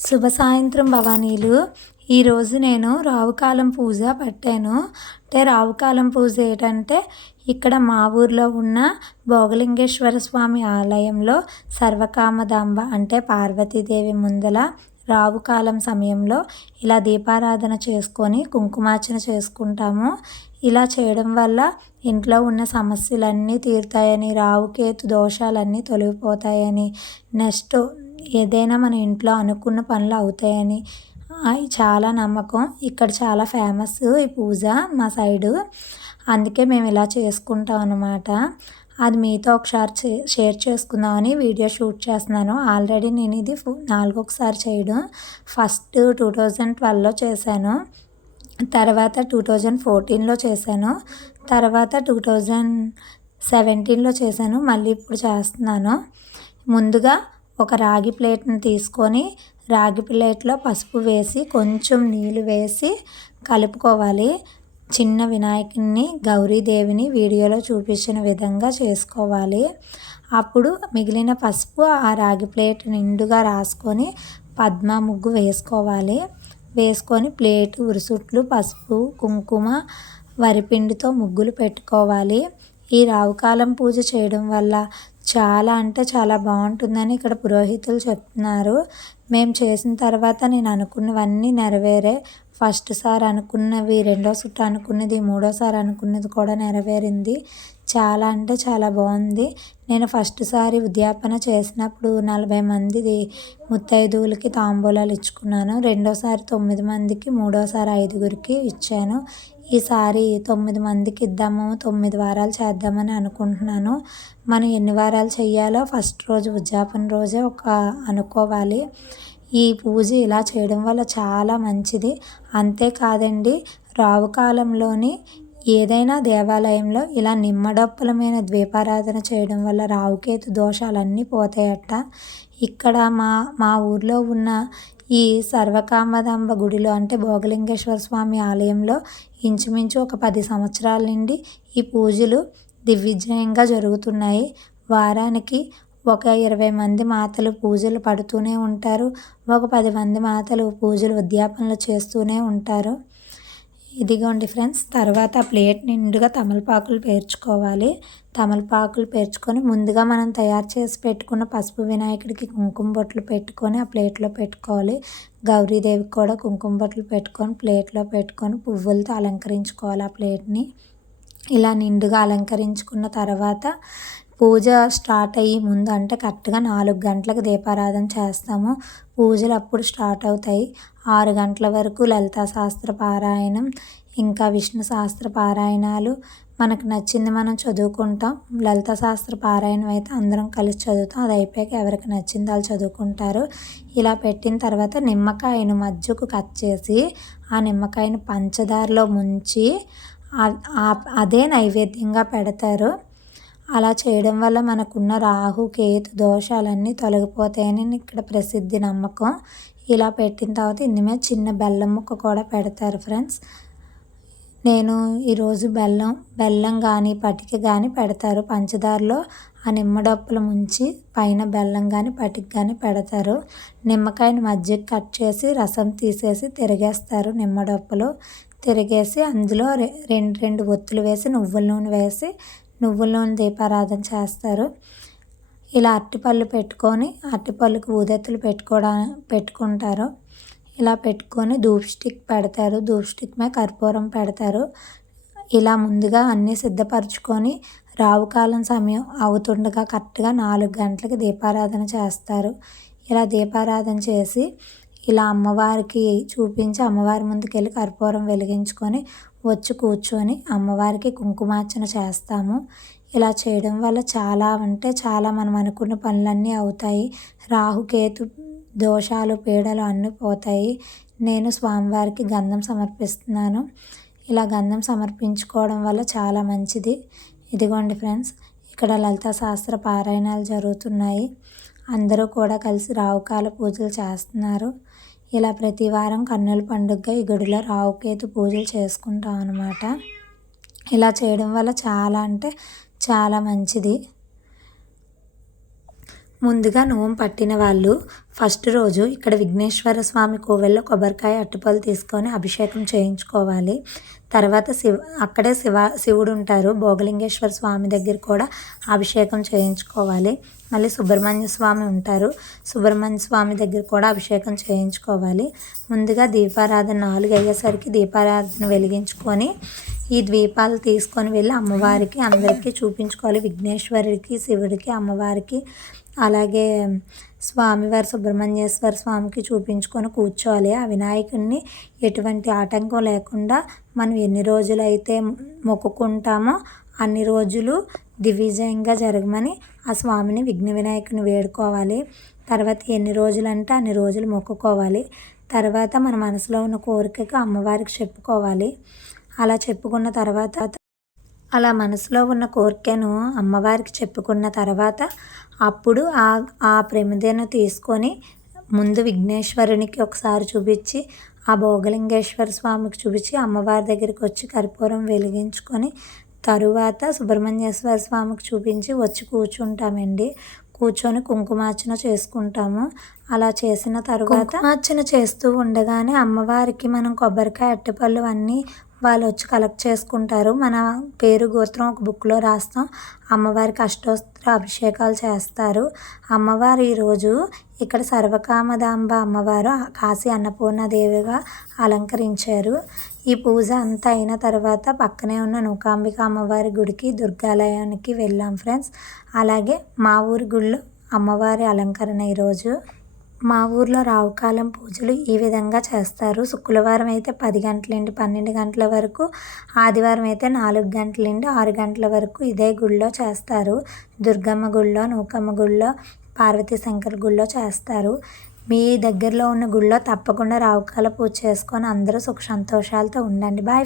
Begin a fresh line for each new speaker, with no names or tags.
శుభ సాయంత్రం భవానీలు. ఈరోజు నేను రావుకాలం పూజ పట్టాను. అంటే రావుకాలం పూజ ఏంటంటే ఇక్కడ మా ఊర్లో ఉన్న భోగలింగేశ్వర స్వామి ఆలయంలో సర్వకామదాంబ అంటే పార్వతీదేవి ముందల రావుకాలం సమయంలో ఇలా దీపారాధన చేసుకొని కుంకుమార్చన చేసుకుంటాము. ఇలా చేయడం వల్ల ఇంట్లో ఉన్న సమస్యలన్నీ తీరుతాయని రావుకేతు దోషాలన్నీ తొలగిపోతాయని నెక్స్ట్ ఏదైనా మన ఇంట్లో అనుకున్న పనులు అవుతాయని చాలా నమ్మకం. ఇక్కడ చాలా ఫేమస్ ఈ పూజ మా సైడు. అందుకే మేము ఇలా చేసుకుంటాం అనమాట అది మీతో ఒకసారి షేర్ చేసుకుందామని వీడియో షూట్ చేస్తున్నాను. ఆల్రెడీ నేను ఇది నాలుగొకసారి చేయడం. ఫస్ట్ టూ థౌజండ్ ట్వెల్వ్లో చేశాను. తర్వాత టూ థౌజండ్ ఫోర్టీన్లో చేశాను. తర్వాత టూ థౌజండ్ సెవెంటీన్లో చేశాను. మళ్ళీ ఇప్పుడు చేస్తున్నాను. ముందుగా ఒక రాగి ప్లేట్ని తీసుకొని రాగి ప్లేట్లో పసుపు వేసి కొంచెం నీళ్ళు వేసి కలుపుకోవాలి. చిన్న వినాయకుని గౌరీదేవిని వీడియోలో చూపించిన విధంగా చేసుకోవాలి. అప్పుడు మిగిలిన పసుపు ఆ రాగి ప్లేట్ నిండుగా రాసుకొని పద్మ ముగ్గు వేసుకోవాలి. వేసుకొని ప్లేట్ ఉరుసుట్లు పసుపు కుంకుమ వరిపిండితో ముగ్గులు పెట్టుకోవాలి. ఈ రావుకాలం పూజ చేయడం వల్ల చాలా అంటే చాలా బాగుంటుందని ఇక్కడ పురోహితులు చెప్తున్నారు. మేము చేసిన తర్వాత నేను అనుకున్నవన్నీ నెరవేరే. ఫస్ట్ సార్ అనుకున్నవి రెండో సుట్టు అనుకున్నది మూడోసారి అనుకున్నది కూడా నెరవేరింది. చాలా అంటే చాలా బాగుంది. నేను ఫస్ట్ సారి ఉద్యాపన చేసినప్పుడు నలభై మందిది ముత్తైదువులకి తాంబూలాలు ఇచ్చుకున్నాను. రెండోసారి తొమ్మిది మందికి మూడోసారి ఐదుగురికి ఇచ్చాను. ఈసారి తొమ్మిది మందికి ఇద్దాము తొమ్మిది వారాలు చేద్దామని అనుకుంటున్నాను. మనం ఎన్ని వారాలు చేయాలో ఫస్ట్ రోజు ఉద్యాపన రోజే ఒక అనుకోవాలి. ఈ పూజ ఇలా చేయడం వల్ల చాలా మంచిది. అంతేకాదండి రావు కాలంలోని ఏదైనా దేవాలయంలో ఇలా నిమ్మడప్పులమైన ద్వీపారాధన చేయడం వల్ల రావుకేతు దోషాలన్నీ పోతాయట. ఇక్కడ మా మా ఊర్లో ఉన్న ఈ సర్వకామదాంబ గుడిలో అంటే భోగలింగేశ్వర స్వామి ఆలయంలో ఇంచుమించు ఒక పది సంవత్సరాల నుండి ఈ పూజలు దిగ్విజయంగా జరుగుతున్నాయి. వారానికి ఒక ఇరవై మంది మాతలు పూజలు పడుతూనే ఉంటారు. ఒక పది మంది మాతలు పూజలు ఉద్యాపనలు చేస్తూనే ఉంటారు. ఇదిగోండి ఫ్రెండ్స్ తర్వాత ప్లేట్ నిండుగా తమలపాకులు పేర్చుకోవాలి. తమలపాకులు పేర్చుకొని ముందుగా మనం తయారు చేసి పెట్టుకున్న పసుపు వినాయకుడికి కుంకుమ బొట్లు పెట్టుకొని ఆ ప్లేట్లో పెట్టుకోవాలి. గౌరీదేవికి కూడా కుంకుమ బొట్లు పెట్టుకొని ప్లేట్లో పెట్టుకొని పువ్వులతో అలంకరించుకోవాలి ఆ ప్లేట్ని. ఇలా నిండుగా అలంకరించుకున్న తర్వాత పూజ స్టార్ట్ అయ్యి ముందు అంటే కరెక్ట్గా నాలుగు గంటలకు దీపారాధన చేస్తాము. పూజలు అప్పుడు స్టార్ట్ అవుతాయి. ఆరు గంటల వరకు లలితా శాస్త్ర పారాయణం ఇంకా విష్ణు శాస్త్ర పారాయణాలు. మనకు నచ్చింది మనం చదువుకుంటాం. లలిత శాస్త్ర పారాయణం అయితే అందరం కలిసి చదువుతాం. అది అయిపోయాక ఎవరికి నచ్చింది వాళ్ళు చదువుకుంటారు. ఇలా పెట్టిన తర్వాత నిమ్మకాయను మధ్యకు కట్ చేసి ఆ నిమ్మకాయను పంచదారలో ముంచి అదే నైవేద్యంగా పెడతారు. అలా చేయడం వల్ల మనకున్న రాహు కేతు దోషాలన్నీ తొలగిపోతాయని ఇక్కడ ప్రసిద్ధి నమ్మకం. ఇలా పెట్టిన తర్వాత ఇందుమే చిన్న బెల్లం ముక్క కూడా పెడతారు ఫ్రెండ్స్. నేను ఈరోజు బెల్లం బెల్లం కానీ పటిక కానీ పెడతారు. పంచదారలో ఆ నిమ్మడప్పులు ముంచి పైన బెల్లం కానీ పటిక కానీ పెడతారు. నిమ్మకాయని మధ్యకి కట్ చేసి రసం తీసేసి తిరిగేస్తారు నిమ్మడప్పులు తిరిగేసి అందులో రెండు రెండు ఒత్తులు వేసి నువ్వుల నూనె వేసి నువ్వుల నూనె దీపారాధన చేస్తారు. ఇలా అరటిపళ్ళు పెట్టుకొని అరటిపళ్ళుకి ఊదెత్తులు పెట్టుకోవడా పెట్టుకుంటారు. ఇలా పెట్టుకొని ధూప్ స్టిక్ పెడతారు. ధూప్ స్టిక్ మీద కర్పూరం పెడతారు. ఇలా ముందుగా అన్నీ సిద్ధపరచుకొని రావుకాలం సమయం అవుతుండగా కరెక్ట్గా నాలుగు గంటలకి దీపారాధన చేస్తారు. ఇలా దీపారాధన చేసి ఇలా అమ్మవారికి చూపించి అమ్మవారి ముందుకు వెళ్ళి కర్పూరం వెలిగించుకొని వచ్చి కూర్చొని అమ్మవారికి కుంకుమార్చన చేస్తాము. ఇలా చేయడం వల్ల చాలా అంటే చాలా మనం అనుకున్న పనులన్నీ అవుతాయి. రాహుకేతు దోషాలు పీడలు అన్నీ పోతాయి. నేను స్వామివారికి గంధం సమర్పిస్తున్నాను. ఇలా గంధం సమర్పించుకోవడం వల్ల చాలా మంచిది. ఇదిగోండి ఫ్రెండ్స్ ఇక్కడ లలిత శాస్త్ర పారాయణాలు జరుగుతున్నాయి. అందరూ కూడా కలిసి రావుకాల పూజలు చేస్తున్నారు. ఇలా ప్రతి వారం కన్నుల పండుగ ఈ గుడిలో రావుకేతు పూజలు చేసుకుంటాం అనమాట ఇలా చేయడం వల్ల చాలా అంటే చాలా మంచిది. ముందుగా నోము పట్టిన వాళ్ళు ఫస్ట్ రోజు ఇక్కడ విఘ్నేశ్వర స్వామి కోవెల్లో కొబ్బరికాయ అట్టుపళ్ళు తీసుకొని అభిషేకం చేయించుకోవాలి. తర్వాత శివ అక్కడే శివ శివుడు ఉంటారు. భోగలింగేశ్వర స్వామి దగ్గర కూడా అభిషేకం చేయించుకోవాలి. మళ్ళీ సుబ్రహ్మణ్య స్వామి ఉంటారు. సుబ్రహ్మణ్య స్వామి దగ్గర కూడా అభిషేకం చేయించుకోవాలి. ముందుగా దీపారాధన నాలుగు అయ్యేసరికి దీపారాధన వెలిగించుకొని ఈ ద్వీపాలు తీసుకొని వెళ్ళి అమ్మవారికి అందరికీ చూపించుకోవాలి. విఘ్నేశ్వరుడికి శివుడికి అమ్మవారికి అలాగే స్వామివారి సుబ్రహ్మణ్యేశ్వర స్వామికి చూపించుకొని కూర్చోవాలి. ఆ వినాయకుడిని ఎటువంటి ఆటంకం లేకుండా మనం ఎన్ని రోజులు అయితే మొక్కుకుంటామో అన్ని రోజులు దివిజయంగా జరగమని ఆ స్వామిని విఘ్న వినాయకుని వేడుకోవాలి. తర్వాత ఎన్ని రోజులు అంటే అన్ని రోజులు మొక్కుకోవాలి. తర్వాత మన మనసులో ఉన్న కోరికకు అమ్మవారికి చెప్పుకోవాలి. అలా చెప్పుకున్న తర్వాత అలా మనసులో ఉన్న కోరికను అమ్మవారికి చెప్పుకున్న తర్వాత అప్పుడు ఆ ఆ ప్రమిదను తీసుకొని ముందు విఘ్నేశ్వరునికి ఒకసారి చూపించి ఆ భోగలింగేశ్వర స్వామికి చూపించి అమ్మవారి దగ్గరికి వచ్చి కర్పూరం వెలిగించుకొని తరువాత సుబ్రహ్మణ్యేశ్వర స్వామికి చూపించి వచ్చి కూర్చుంటామండి. కూర్చొని కుంకుమార్చన చేసుకుంటాము. అలా చేసిన తర్వాత కుంకుమార్చన చేస్తూ ఉండగానే అమ్మవారికి మనం కొబ్బరికాయ అట్టిపళ్ళు అన్నీ వాళ్ళు వచ్చి కలెక్ట్ చేసుకుంటారు. మన పేరు గోత్రం ఒక బుక్లో రాస్తాం. అమ్మవారికి అష్టోత్తర అభిషేకాలు చేస్తారు. అమ్మవారు ఈరోజు ఇక్కడ సర్వకామదాంబ అమ్మవారు కాశీ అన్నపూర్ణదేవిగా అలంకరించారు. ఈ పూజ అంతా అయిన తర్వాత పక్కనే ఉన్న నూకాంబిక అమ్మవారి గుడికి దుర్గాలయానికి వెళ్ళాం ఫ్రెండ్స్ అలాగే మా ఊరి గుళ్ళో అమ్మవారి అలంకరణ ఈరోజు మా ఊర్లో రావుకాలం పూజలు ఈ విధంగా చేస్తారు. శుక్రవారం అయితే పది గంటల నుండి పన్నెండు గంటల వరకు ఆదివారం అయితే నాలుగు గంటల నుండి ఆరు గంటల వరకు ఇదే గుళ్ళో చేస్తారు. దుర్గమ్మ గుళ్ళో నూకమ్మ గుళ్ళో పార్వతీ శంకర్ గుళ్ళో చేస్తారు. మీ దగ్గరలో ఉన్న గుళ్ళో తప్పకుండా రావుకాల పూజ చేసుకొని అందరూ సుఖ సంతోషాలతో ఉండండి. బాయ్